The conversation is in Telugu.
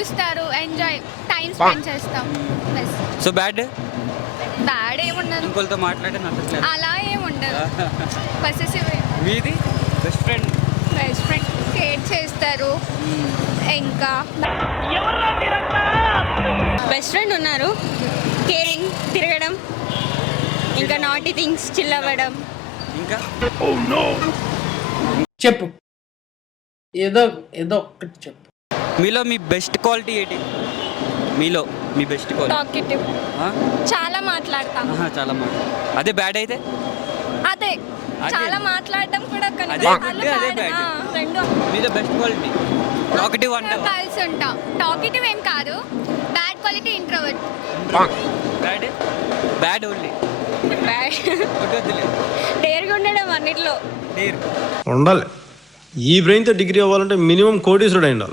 కలుస్తారు, ఎంజాయ్ టైం స్పెండ్ చేస్తాం. సో బ్యాడ్ ఏముండదు, ఇంకోళ్ళతో మాట్లాడే నచ్చట్లేదు. అలా ఏముండదు. పొసెసివ్ మీది బెస్ట్ ఫ్రెండ్ కేర్ చేస్తారు. ఇంకా బెస్ట్ ఫ్రెండ్ ఉన్నారు, కేరింగ్, తిరగడం, ఇంకా నాటీ థింగ్స్, చిల్ అవ్వడం. ఇంకా చెప్పు, ఏదో ఏదో ఒక్కటి చెప్పు. మీలో మీ బెస్ట్ క్వాలిటీ ఏంటి? మీలో మీ బెస్ట్ క్వాలిటీ? టాకిటివ్, చాలా మాట్లాడతాం. చాలా మాట. అదే బ్యాడ్ అయితే? అదే చాలా మాట్లాడడం కూడా అదే good, అదే bad. రెండు. మీలో బెస్ట్ క్వాలిటీ టాకిటివ్ అంటావా? కలిసి ఉంటాం. టాకిటివ్ ఏం కాదు, bad quality introvert. Bad bad only. వద్దులే. డేర్గా ఉండడం అన్నిట్లో. డేర్ ఉండాలి. ఈ బ్రెయిన్తో డిగ్రీ అవ్వాలంటే మినిమం కోటీశ్వరుడు అయి ఉండాలి.